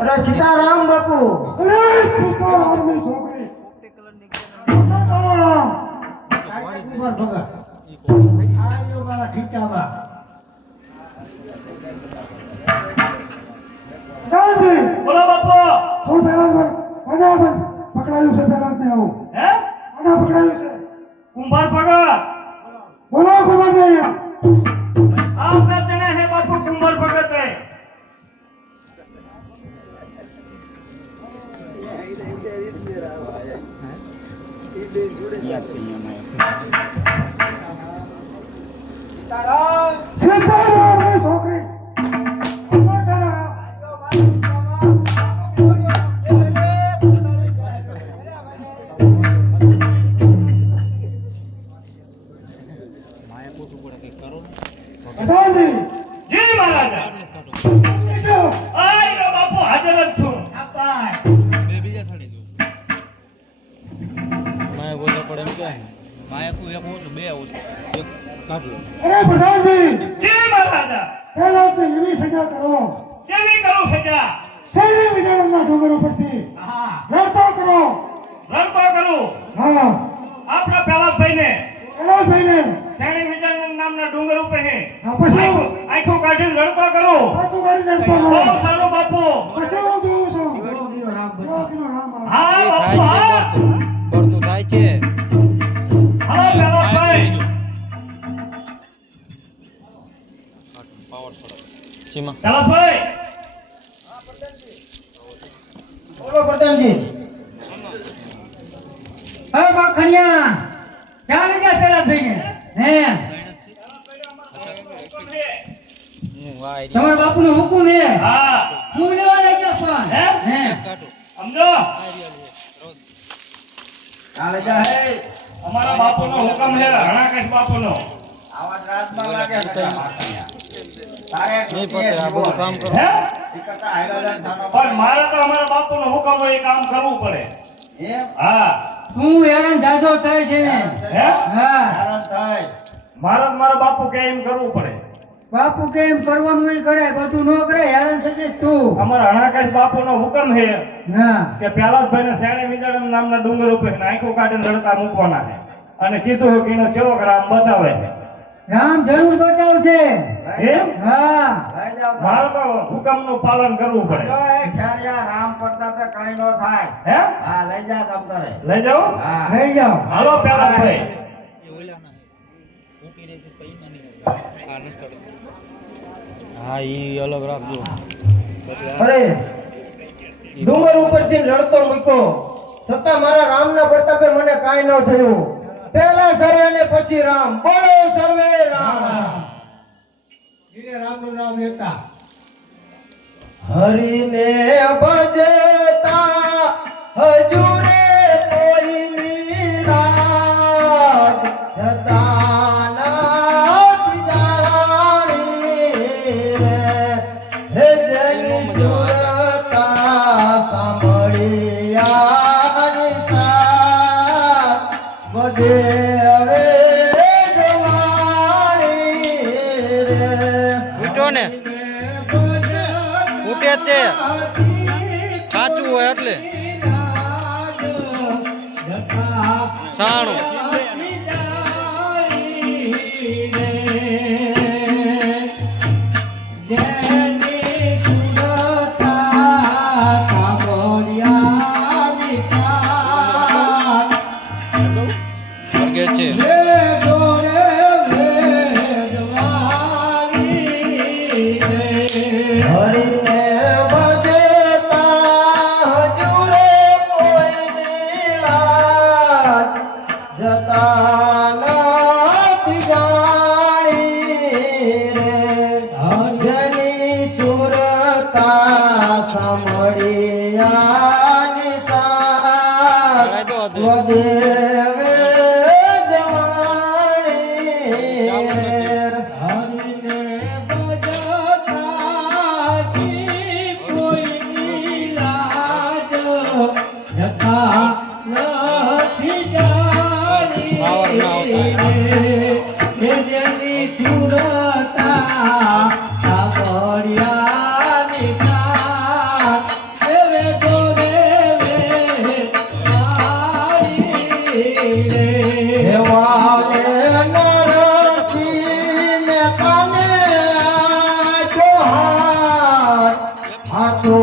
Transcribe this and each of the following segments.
અરે સીતારામ બાપુ. અરે સીતારામ ની છોકરી સીતારામ ઉમર ભગત આયો મારા ખીચાવા. જાનજી બોલો બાપુ. શું પહેલા વડા પકડાયું છે પહેલા જ ને આવું હે વડા પકડાયું છે કુંભાર ભગત બોલો ખબર નહીં અહીંયા આમ કરતે હે બાપુ કુંભાર ભગત હે. સીતારામ ની છોકરી સીતારામ જાનજી જી મહારાજા. નીકળો આયો બાપુ હાજર જ છું. અરે પ્રધાનજી જી મહારાજા. પહેલા તો એવી સજા કરો કેવી કરું સજા? સૈનિક વિજયના ડુંગર ઉપરથી હા રડતો કરો રણતો કરું હા આપણા પેલાભાઈને કૈલાસભાઈને શેણી વિજયન નામના ડુંગર ઉપર હે. હા, પછી? આંખો કાઢીને રણતો કરું. આખું ગાડી રડતો બહુ કરો સારું બાપુ. પછી હું જોઉં છું યોગીનો રામ બતાવો. યોગીનો રામ આવે. હા એ બાપુ થાય છે હા. ભરતું થાય છે હાલો પેલાભાઈ. સીમા પેલાભાઈ બોલો પ્રધાનજી. હવે માખણિયા ક્યાં લઈ ગયા પેલા ભાઈને? હે તમારા બાપુનો હુકમ હે. હા હું લેવા લઈ ગયા પણ હે? હે સમજો ચાલે જા હે. અમારા બાપુનો હુકમ છે રણાકેશ બાપુનો. આવાજ રાજમાં લાગે છે તારે નહીં પતે આ બધું કામ કરો હે ટીકતા હાઈલાઈટ થાનો પણ મારે તો અમારા બાપુનો હુકમ હોય એ કામ કરવું પડે. એમ હા તું હેરાન જાજો થાય છે હે હા હેરાન થાય. મારા બાપુ કે એમ કરવું પડે. બાપુ કેમ કરવાનું એ કરાય, બધું ન કરાય, હેરાન થઈ જઈશ તું. અમારા રણાકેશ બાપુનો હુકમ છે હા કે પેલાભાઈને શેણી વિજયન નામના ડુંગર ઉપર આંખો કાઢીને રડતા મૂકવાના છે અને કીધું કે એનો ચેવો ગ્રામ બચાવે છે. રામ જરૂર બચાવશે. એમ હા મારે તો હુકમનું પાલન કરવું પડે. રામ પ્રતાપે કઈ નો થાય. હે હા લઈ જા તમ તારે. લઈ જાઓ. હા લઈ જાઓ. હાલો પેલાભાઈ. હા ઈ અલગ રાખજો અરે ડુંગર ઉપરથી રડતો મૂક્યો છતાં મારા રામના પ્રતાપે મને કાઈ ન થયું. પહેલા સર્વે ને પછી રામ. બોલો સર્વે રામ. જીને રામનું નામ લેતા હરિને ભજતા હજુરે કોઈની લાજ જતા નથી જાણી રે. હે જેની સુરતા સાંભળિયાની સાથ વધે હવે જવાણી રે. ફૂટો ને ફૂટે તે કાચું હોય એટલે સાણું વર્ગે છે હરિને ભજતા હજુરે કોઈની લાજ જતા નથી જાણી રે. જેની સુરતા સાંભળિયાની સાથ વધે વે જવાણી રે. હરિને હાથો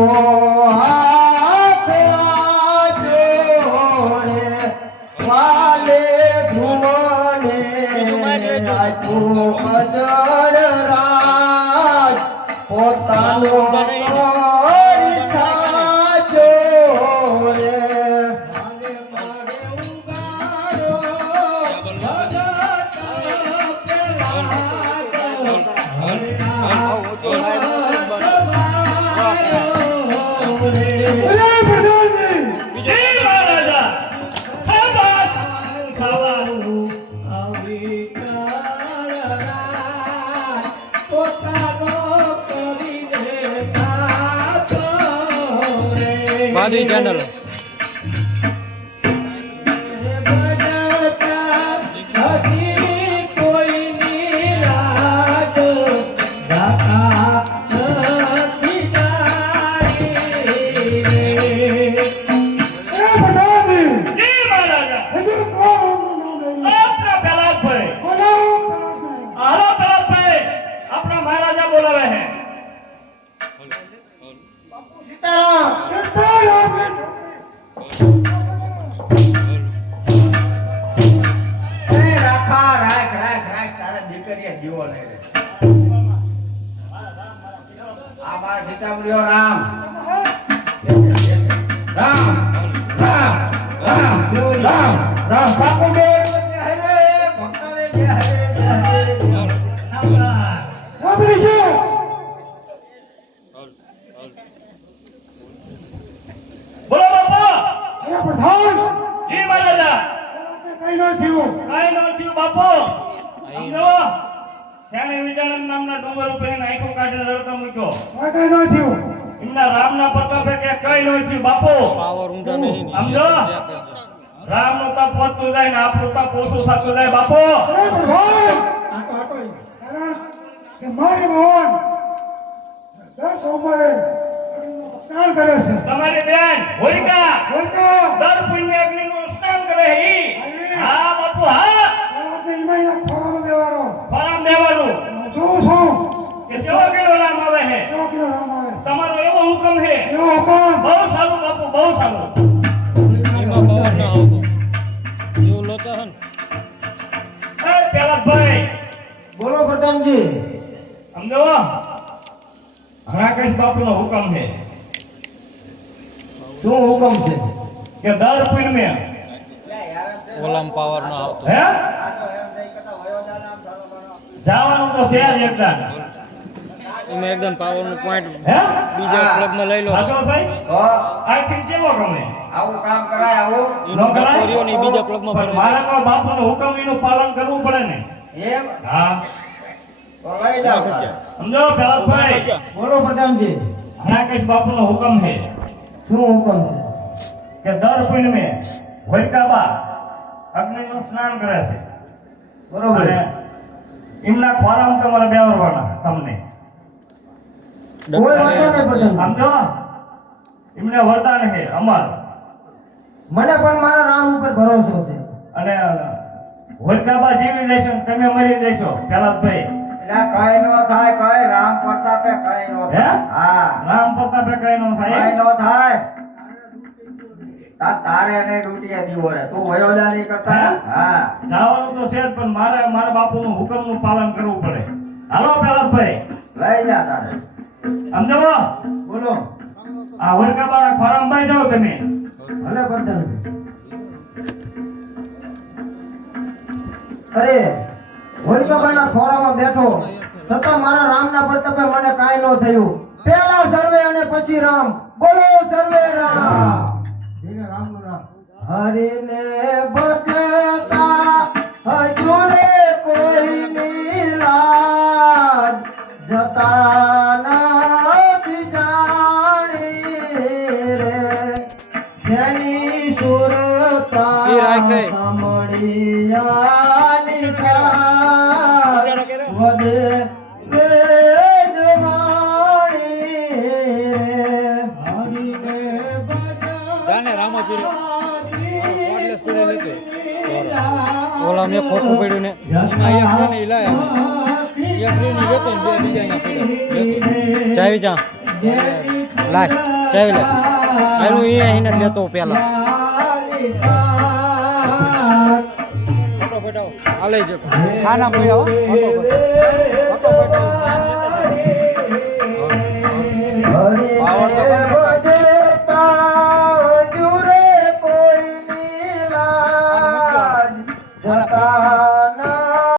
હાથ જોડે વાલે ધુમને આખું અજળ રાજ પોતાનો અરે પ્રધાનજી જય મહારાજા ખાબાત ખાવાનું માધવી ચેનલ અરે પ્રધાનજી જય મહારાજા હજુ કોણ નામ આપણા પેલાભાઈ બોલો પ્રધાનજી હાલો પેલાભાઈ આપણા મહારાજા બોલાવે છે સીતારામ સીતારામ એ રાખા રાખ રાખ રાખ તારા દીકરીએ જીવો લે આ મારા ઠીકામરીઓ રામ રામ રામ રામ રામ રામ બાપુ બે હરે ભક્તોને બે હરે રામ રામ સાંભળી ગયો બોલો બાપા અરે પ્રધાન જી મહારાજા કઈ ન થયું કાઈ નો થયું બાપુ સમજો શ્યામે વિજાણન નામના ડુંગર ઉપર એને આંખો કાઢીને રડતો મૂક્યો કઈ ન થયું એમના રામના પ્રતાપે કે કઈ નો થયું બાપુ પાવર ઊંધા નહીં સમજો રામનું તપ વધતું જાય ને આપણું તપ ઓછું થતું જાય બાપુ અરે પ્રધાન કારણ કે મારી મોહન દર સોમવારે સ્નાન કરે છે તમારી બેન હોલિકા બોલકા દર પુણ્ય અગ્નિનું સ્નાન કરે ઈ હા બાપુ હા આપને ઈમાઈના ખોરામાં બેવારો ફરામ દેવાનું જોઉં છું કે સેવો કેનો રામ આવે છે કેવો કિલો રામ આવે છે તમારો એવો હુકમ છે એવો હુકમ બહુ સારું બાપુ બહુ સારું એમાં પાવર ના આવતો એવું લોચા હન એ પેલા ભાઈ બોલો પ્રધાનજી સમજો હરાકેશ બાપુનો હુકમ છે શું હુકમ છે કે દર પુણ્ય ઓલામ પાવર ના આવતો હે જવાનું તો છે જ એકદમ એમાં એકદમ પાવર નું પોઈન્ટ હે બીજા પ્લગ માં લઈ લો સાચો ભાઈ આ થી કેવો ગમે આવું કામ કરાય આવું નો કરાય? કોરિયો ની બીજા પ્લગ માં પણ ભરી મારા કો બાપુનો હુકમ એનું પાલન કરવું પડે ને એમ હા તો લઈ જાઓ તારે. સમજો પેલા ભાઈ બોલો પ્રધાનજી હરાકેશ બાપુનો હુકમ છે શું હુકમ છે કે દર પુણ્યમે હોલિકાબા અગ્નિનું સ્નાન કરે છે બરોબર અને એમના ખોરામાં તમારે બેવરવાના તમને કોઈ વાંધો નહીં પ્રધાનજી સમજો એમને વરદાન છે અમર મને પણ મારા રામ ઉપર ભરોસો છે અને હોલિકાબા જીવી જશો ને તમે મરી જશો પેલાભાઈ એટલે કઈ નો થાય કઈ રામ પ્રતાપે કઈ નો હે થાય હા રામ પ્રતાપે કઈ નો કઈ થાય નો થાય તારે એને ડૂટીએ જીવો રે તું વયોદા નહીં કરતા હે? હા જવાનું તો છે જ પણ મારા બાપુનું હુકમનું પાલન કરવું પડે હાલો પેલાભાઈ લઈ જા તારે સમજો બોલો આ હોલિકાબાના ખોરામાં બાઈ જાઓ તમે ભલે પ્રધાનજી અરે હોલિકાબાના ખોરામાં બેઠો છતાં મારા રામના પ્રતાપે મને કાંઈ ન થયું પહેલા સર્વે અને પછી રામ બોલો સર્વે રામ રામનું નામ હરિને ભજતા હજુરે કોઈની લાજ જતા નથી જાણી રે જેની સુરતા એ રાખે. સાંભળિયાની સાજ વધે જાને રામાપીર વાટલેસ પૂરે લેતો ઓલા મેં ખોટું પડ્યું ને એમાં એક છે ને ઈ લાયા એક ફ્રીની લેતો ને બે બીજા અહીંયા પડ્યા. ચાવી જા લાય ચાવી લે હાલું એ અહીં લેતો પેલા ફોટો ફોટો આ લઈ જતો ખાના પડ્યા હો ફોટો